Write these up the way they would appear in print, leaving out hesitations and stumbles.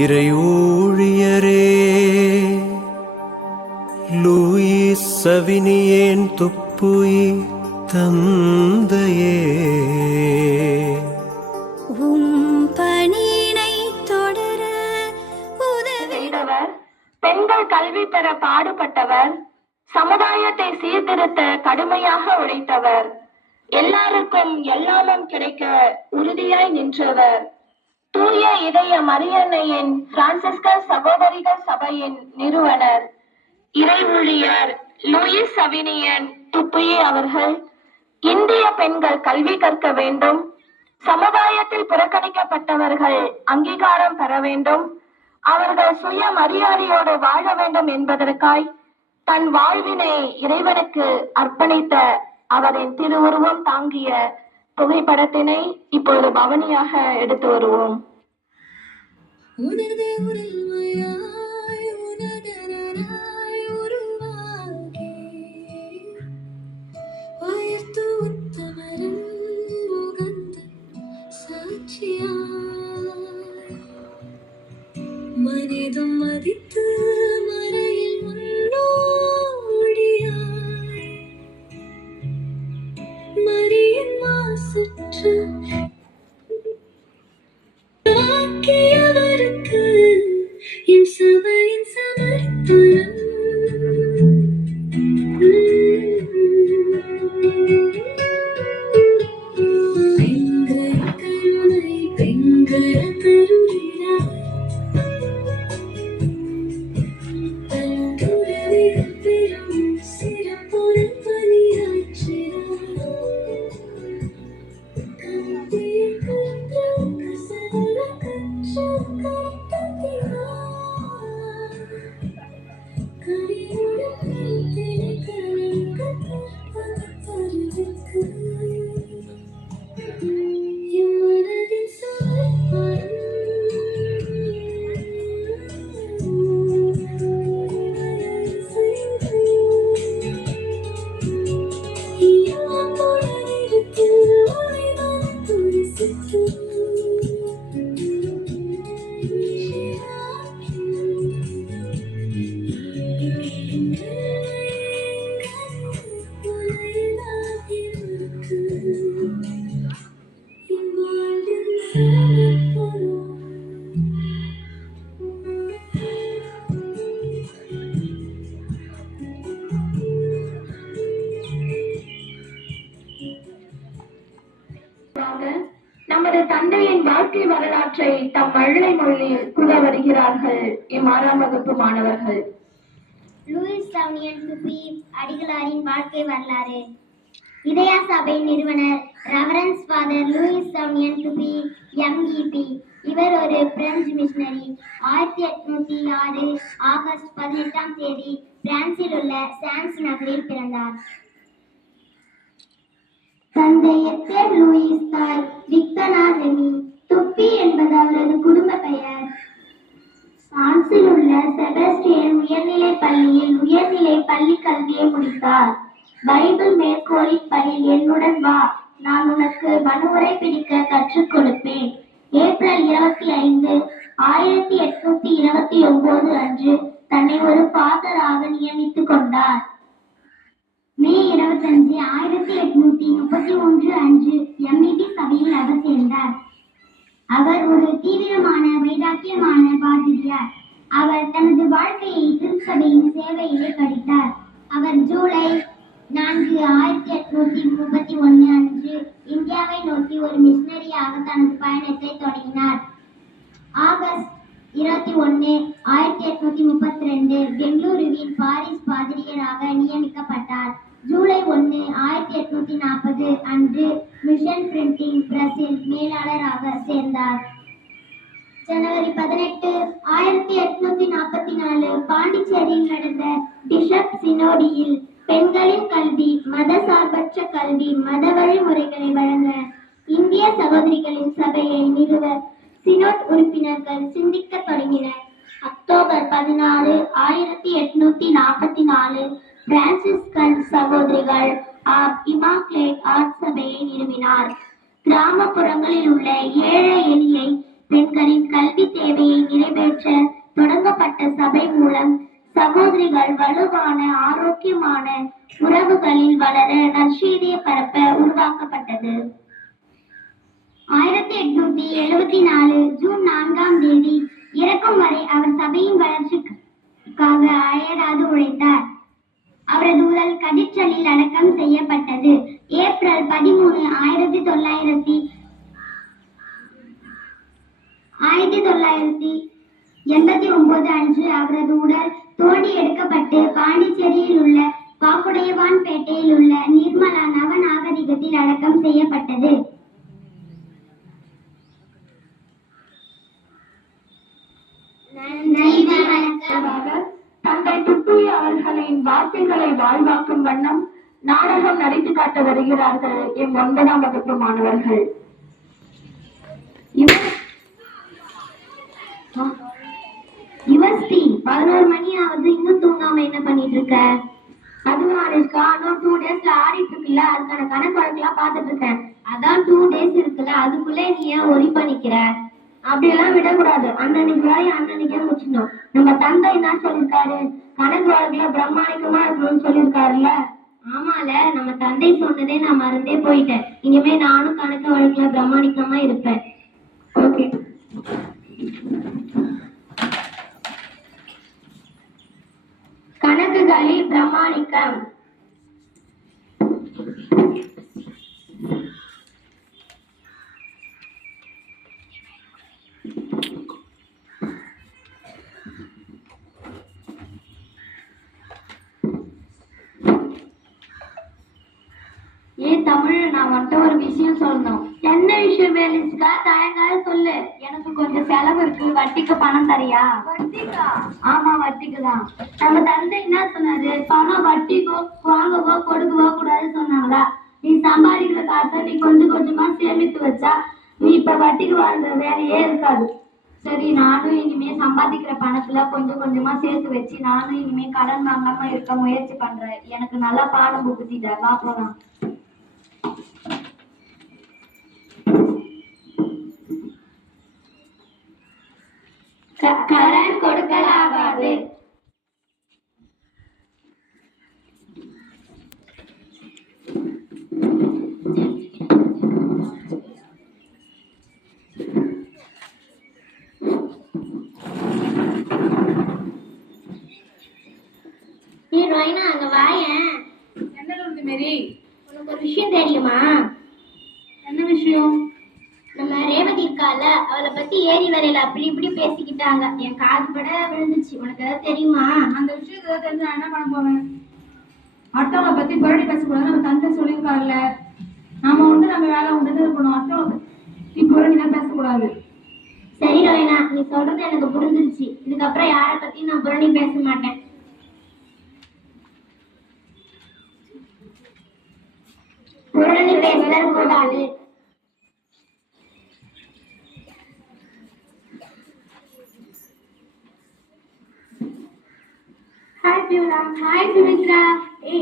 இறையூழியரே Lewis சவினியேன் துப்புயி தந்தையே, பணியினை தொடர உதவியவர், பெண்கள் கல்வி பெற பாடுபட்டவர், சமுதாயத்தை சீர்திருத்த கடுமையாக உழைத்தவர், எல்லாருக்கும் எல்லாமும் கிடைக்க உறுதியாய் நின்றவர், தூய இதய மரியன்னையின் பிரான்சிஸ்கன் சகோதரிகள் சபையின் நிறுவனர், இறை ஊழியர் லூயிஸ் சவினியன் துப்புயி அவர்கள் இந்திய பெண்கள் கல்வி கற்க வேண்டும், சமுதாயத்தில் புறக்கணிக்கப்பட்டவர்கள் அங்கீகாரம் பெற வேண்டும், அவர்கள் சுய மரியாதையோடு வாழ வேண்டும் என்பதற்காய் தன் வாழ்வினை இறைவனுக்கு அர்ப்பணித்த அவரின் திருவுருவம் தாங்கிய புகைப்படத்தினை இப்போது பவனியாக எடுத்து வருவோம். மனிதம் மதித்து மறையில் மரியின் மாசற்ற வாக்கியவருக்கு என் சபையின் சமர்ப்பணம். பெண்கள் கருணை பெண்கள் கருணினார், நமது தந்தையின் வாழ்க்கை வரலாற்றை தம் மழலை மொழியில் கூற வருகிறார்கள் இம் 6ஆம் வகுப்பு மாணவர்கள். லூயிஸ் சவினியன் துப்புயி அடிகளாரின் வாழ்க்கை வரலாறு. இதய சபை நிறுவனர் ரெவரன்ஸ் ஃபாதர் லூயிஸ் சவினியன் துப்புயி MEP. இவர் ஒரு பிரெஞ்சு மிஷனரி. 1806 ஆகஸ்ட் 18ஆம் தேதி பிரான்சில் உள்ள சான்ஸ் நகரில் பிறந்தார். தந்தை எத்தேர் லூயிஸ், தாய் விக்டனா ரெமி. துப்பி என்பது அவரது குடும்ப பெயர். பிரான்சில் உள்ள செபஸ்டியன் உயர்நிலை பள்ளியில் உயர்நிலை பள்ளி கல்வியை முடித்தார். பைபிள் மேற்கோளின் படி என்னுடன் வா, நான் உனக்கு மனுமுறை பிடிக்க கற்றுக் கொடுப்பேன். ஏப்ரல் 25, 1829 அன்று தன்னை ஒரு ஃபாதராக நியமித்துக் கொண்டார். மே 25, 1833 அன்று MEP சபையில் அவர் சேர்ந்தார். அவர் ஒரு தீவிரமான வைராக்கியமான பாதிரியார். அவர் தனது வாழ்க்கையை திருச்சபையின் சேவையிலே கழித்தார். அவர் ஜூலை 4, 1831 அன்று இந்தியாவை நோக்கி ஒரு மிஷனரியாக தனது பயணத்தை தொடங்கினார். ஆகஸ்ட் 21, 1832 பெங்களூருவின் பாரிஸ் பாதிரியராக நியமிக்கப்பட்டார். ஜூலை 1, 1840 அன்று மிஷன் பிரிண்டிங் பிரஸில் மேலாளராக சேர்ந்தார். ஜனவரி 18, 1844 பாண்டிச்சேரியில் நடந்த பிஷப் சினோடியில் பெண்களின் கல்வி, மத சார்பற்ற கல்வி, மத வழிமுறைகளை வழங்க இந்திய சகோதரிகளின் சபையை நிறுவ சினோட் உறுப்பினர்கள் சிந்திக்க தொடங்கினர். அக்டோபர் 16, 1844 பிரான்சிஸ்கன் சகோதரிகள் ஆஃப் இமாக்லேட் ஆர்ட் சபையை நிறுவினார். கிராமப்புறங்களில் உள்ள ஏழை எளியை பெண்களின் கல்வி தேவையை நிறைவேற்ற தொடங்கப்பட்ட சபை மூலம் சகோதரிகள் வலுவான ஆரோக்கியமான உறவுகளில் வளர நற்செய்தியை பரப்ப உருவாக்கப்பட்டது. 1874 ஜூன் 4ஆம் தேதி இறக்கும் வரை அவர் சபையின் வளர்ச்சிக்காக அயராது உழைத்தார். அவரது உடல் கதிர்ச்சலில் அடக்கம் செய்யப்பட்டது. ஏப்ரல் 13, 1989 அன்று அவரது உடல் தோண்டி எடுக்கப்பட்டு பாண்டிச்சேரியில் உள்ள பாப்புடையவான்பேட்டையில் உள்ள நிர்மலா நவநாகரிகத்தில் அடக்கம் செய்யப்பட்டது. தந்தை துட்டுய் அவர்களின் வார்த்தைகளை வாழ்வாக்கும் வண்ணம் நாடகம் நடித்து காட்ட வருகிறார்கள் எம் 9ஆம் வகுப்பு மாணவர்கள். யுவஸ்ரீ, 11 மணி ஆகுது, இன்னும் தூங்காம என்ன பண்ணிட்டு இருக்க? அதுவும் அனுஷ்கா, இன்னும் 2 டேஸ்ல ஆடிட்டு இருக்குல்ல, அதுக்கான கணக்கு வழக்கெல்லாம் பார்த்துட்டு இருக்கேன். அதான் 2 டேஸ் இருக்குல்ல, அதுக்குள்ள நீ ஏன் ஒரி பண்ணிக்கிற? அப்படியெல்லாம் விடக்கூடாது. அன்னன்னைக்கு வேலையை அன்னன்னைக்கே முடிச்சிடணும். நம்ம தந்தை என்ன சொல்லியிருக்காரு? கணக்கு வழக்குல பிரம்மாணிக்கமா இருக்கணும்னு சொல்லியிருக்காருல்ல. ஆமால, நம்ம தந்தை சொன்னதே நான் மறந்தே போயிட்டேன். இனிமே நானும் கணக்கு வழக்குல பிரம்மாணிக்கமா இருப்பேன். ஓகே. கணக்குகளில் பிரமாணிக்கம். தமிழ், நான் வந்துட்டு ஒரு விஷயம் சொல்லணும். என்ன விஷயம் வேலிஸ்கா? தயங்காத சொல்லு. எனக்கு கொஞ்சம் செலவு இருக்கு, வட்டிக்கு பணம் தரியா? வட்டிக்கா? ஆமா, வட்டிக்கு தான். நம்ம தந்தை என்ன சொன்னாரு? பணம் வட்டிக்கோ வாங்கவோ கொடுக்கவோ கூடாது சொன்னாங்களா? நீ சம்பாதிக்கிற காசை நீ கொஞ்சம் கொஞ்சமா சேமித்து வச்சா நீ இப்ப வட்டிக்கு வாழ்ற வேலையே இருக்காது. சரி, நானும் இனிமே சம்பாதிக்கிற பணத்துல கொஞ்சம் கொஞ்சமா சேர்த்து வச்சு நானும் இனிமே கடன் வாங்காம இருக்க முயற்சி பண்றேன். எனக்கு நல்லா பாடம் புகுத்திட்ட. வா போலாம். கடன் கொடுக்கலாகாது. நீ ரோயினா, அங்க வாயேன். என்ன சொல்லுது மேரி? உனக்கு ஒரு விஷயம் தெரியுமா? என்ன விஷயம்? நம்ம ரேவதி இருக்கால, அவளை பத்தி ஏரி வரையில அப்படி இப்படி பேசிக்கிட்டாங்க. என் காது பட விழுந்துச்சு. உனக்கு ஏதாவது தெரியுமா? அந்த விஷயத்தை தெரிஞ்சு நான் என்ன பண்ண போவேன்? அடுத்தவங்களை பத்தி பர்டி பேசக்கூடாது நம்ம தந்தை சொல்லியிருக்காருல்ல. நாம வந்து நம்ம வேலை உண்டு இருக்கணும். அடுத்தவங்களை பத்தி புரணிலாம் பேசக்கூடாது. சரி ரோயினா, நீ சொல்றது எனக்கு புரிஞ்சிருச்சு. இதுக்கப்புறம் யாரை பத்தி நான் புரணி பேச மாட்டேன். புரணி பேச கூடாது. ஹாய் சுமித்ரா.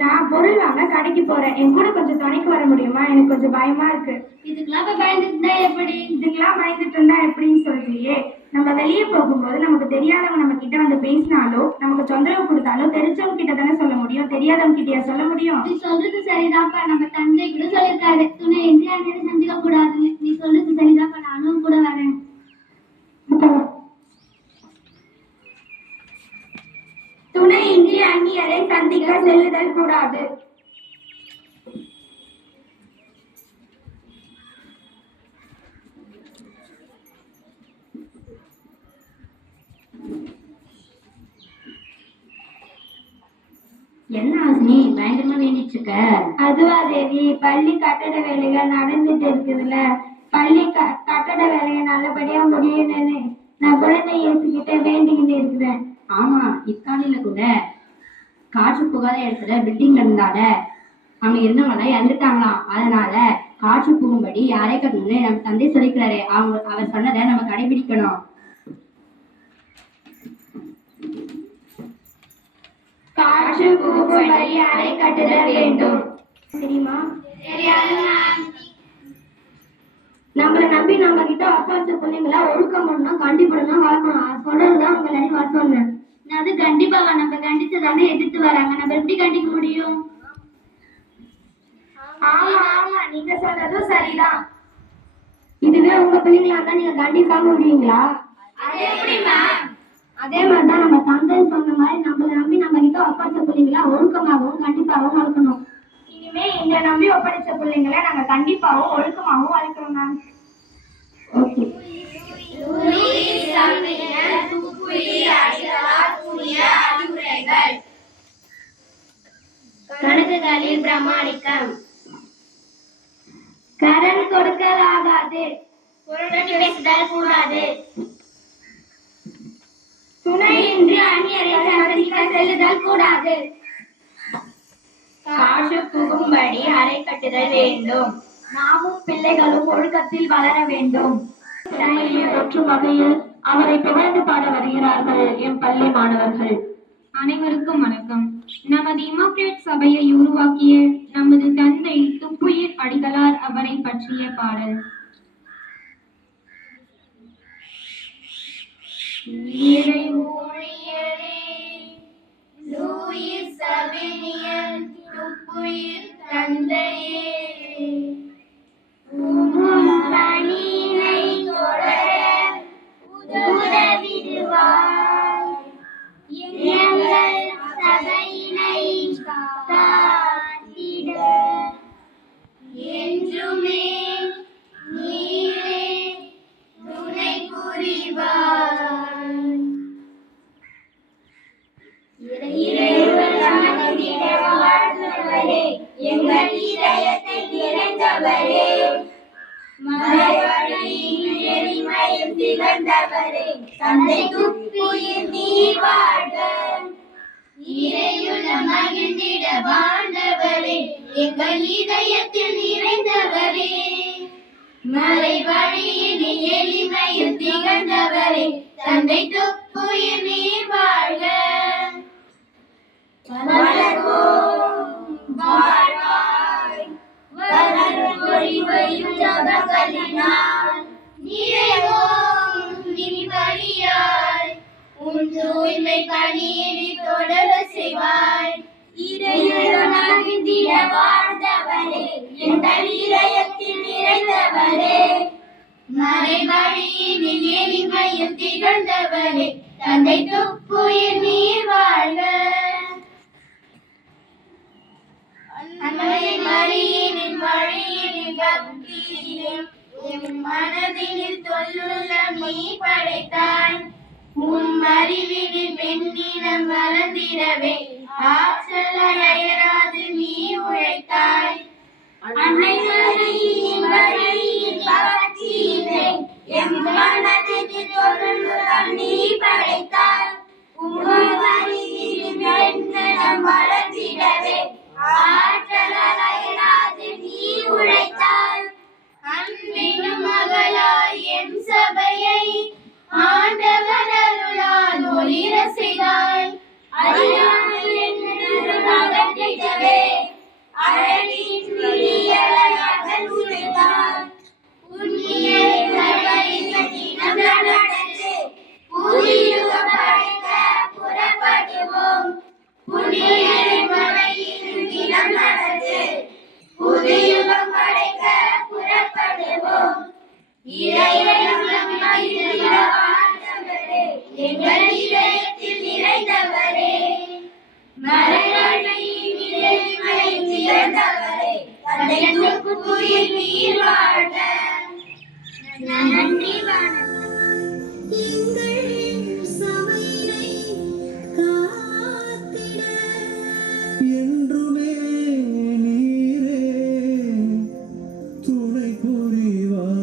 நான் பொருள் வாங்க கடைக்கு போறேன். என் கூட கொஞ்சம் துணைக்கு வர முடியுமா? எனக்கு கொஞ்சம் பயமா இருக்கு. இதுக்கெல்லாம் பயந்துட்டு இருந்தா எப்படி? இதுக்கெல்லாம் பயந்துட்டு இருந்தா எப்படின்னு சொல்றியே. நம்ம வெளியே போகும்போது நமக்கு தெரியாதவங்க நம்ம கிட்ட வந்து பேசினாலோ நமக்கு தொந்தரவு கொடுத்தாலோ தெரிஞ்சவங்க கிட்ட தானே சொல்ல முடியும். தெரியாதவங்க கிட்டயா சொல்ல முடியும்? நீ சொல்றது சரிதான்ப்பா. நம்ம தந்தை கூட சொல்லியிருக்காரு, துணை இந்தியா சந்திக்க கூடாதுன்னு. நீ சொல்றது சரிதான்ப்பா, நானும் கூட வரேன். துணை இன்றி அந்நியரை சந்திக்க செல்லுதல் கூடாது. என்ன ஆசினி பயங்கரமா வேண்டிட்டு இருக்க? அதுவா தேவி, பள்ளி கட்டட வேலைகள் நடந்துட்டு இருக்குதுல்ல. பள்ளி கட்டட வேலைகள் நல்லபடியா முடியணும்னு நான் குழந்தை இயேசுகிட்ட வேண்டிக்கிட்டு இருக்கிறேன். ஆமா, இக்காலையில கூட காற்று புகாத இடத்துல பில்டிங்ல இருந்தால அவங்க இருந்தவங்க இறந்துட்டாங்களாம். அதனால காற்று புகும்படி யாரை கட்டணும்னு நம்ம தந்தை சொல்லிக்கிறாரு. அவர் சொன்னதை நம்ம கடைபிடிக்கணும். காற்று புகும்படி அணை கட்டுதல் வேண்டும். தெரியுமா? நம்மளை நம்பி நம்ம கிட்ட ஒப்படைச்ச பிள்ளைங்கள ஒழுக்கம் பண்ணணும், கண்டிப்படணும், வளர்க்கணும். அது சொல்றதுதான் உங்க எல்லாரையும் வர சொன்னேன். அது கண்டிப்பாவா? நம்ம கண்டிச்சதானே எதிர்த்து வராங்க, நம்ம எப்படி கண்டிக்க முடியும்? ஆமா ஆமா, நீங்க சொல்றதும் சரிதான். இதுவே உங்க பிள்ளைங்களா இருந்தா நீங்க கண்டிப்பாம விடுவீங்களா? அது எப்படி மேம்? அதே மாதிரிதான் நம்ம தந்தை சொன்ன மாதிரி நம்மளை நம்பி நம்ம கிட்ட ஒப்படைச்ச பிள்ளைங்கள ஒழுக்கமாகவும் கண்டிப்பாகவும் வளர்க்கணும். இனிமே எங்களை நம்பி ஒப்படைச்ச பிள்ளைங்களை நாங்க கண்டிப்பாகவும் ஒழுக்கமாகவும் வளர்க்கிறோம் மேம். ஓகே. கணக்குகளில் பிரமாணிக்கம். கடன் கொடுக்கல் ஆகாது, புரணி பேசுதல் கூடாது, துணையின்றி அந்நியரை சந்திக்க செல்லுதல் கூடாது, காசு புகும்படி அறை கட்டுதல் வேண்டும். நாமும் பிள்ளைகளும் ஒழுக்கத்தில் வளர வேண்டும். தொற்றும் வகையில் அவரை புகழ்ந்து பாட வருகிறார்கள் எம் பள்ளி மாணவர்கள். அனைவருக்கும் வணக்கம். நமது இமாக்ரேட் சபையை உருவாக்கிய நமது தந்தை துப்புயிர் அடிகளார் அவரை பற்றிய பாடல். இறை ஊழியரே, லூயிஸ் சவேனியன் துப்புயிர் தந்தையே, உம் பணியினை தொடர உதவிடுவாய். எங்கள் சபையினை காத்திட என்றுமே நீரே துணை புரிவாய். இறைவனிட வாழ்ந்தவரே, எங்கள் இதயத்தை நிறைந்தவரே, மறைவழியில் எளிமையில் திகழ்ந்தவரே, தந்தை துப்புயிர் நீர் வாழ்க. இறையுள்ள மகிழ்ந்திட வாழ்ந்தவரே, எங்கள் இதயத்தில் நிறைந்தவரே, மறைவழியில் எளிமையில் திகழ்ந்தவரே, தந்தை துப்புயிர் நீர் வாழ்க. வளர்வோம் வாழ்வாய், வளரும் ஒளிவையும் ஜபங்களினால் நிறைவோம் நின்படியாய். உன் தூய்மை பணியை தொடர செய்வாய். இறையுடன் மகிழ்ந்திட வாழ்ந்தவரே, எங்கள் இதயத்தில் நிறைந்தவரே, மறைவழியில் எளிமையில் திகழ்ந்தவரே, தந்தை துப்புயிர் நீர் வாழ்க. அன்னை மரியின் வழியில் பக்தியிலும் என் மனதில் தொல்லுள்ளம் நீ படைத்தாய். உன் அறிவினில் பெண்ணினம் வளர்ந்திடவே ஆற்றல் அயராது நீ உழைத்தாய். அன்னை மரியின் வழியில் பக்தியிலே என் மனதில் தொல்லுள்ளம் நீ படைத்தாய். உன் அறிவினில் பெண்ணினம் வளர்ந்திடவே ஆற்றல் அயராது நீ உழைத்தாய். அன்பினும் மகளாய் என் சபையை ஆண்டவர் அருளால் ஒளிர செய்தாய். அறியாமல் என்று அகற்றிடவே அழகின் விழியலையாக உழைத்தாய். புண்ணிய தினம் நடந்து புதியுகம் படைக்க புறப்படுவோம். புண்ணிய மலையில் தினம் நடந்து புதியுகம் படைக்க புறப்படுவோம். இறைவனும் வாழ்ந்தவரே, எங்கள் இதயத்தில் நிறைந்தவரே, மறைவழியில் எளிமையில் திகழ்ந்தவரே, தந்தை துப்புயிர் நீர் வாழ்க. நன்றி, வணக்கம். என்றுமே நீரே துணை புரிவாய்.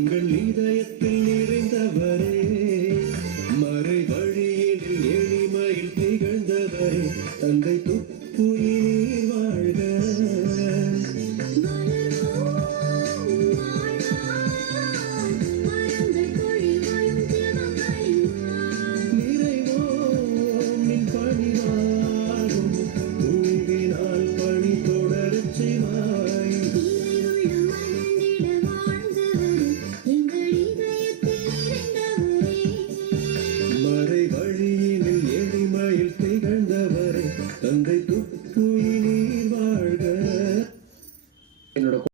எங்கள் இதயத்தில் நிறைந்தவரே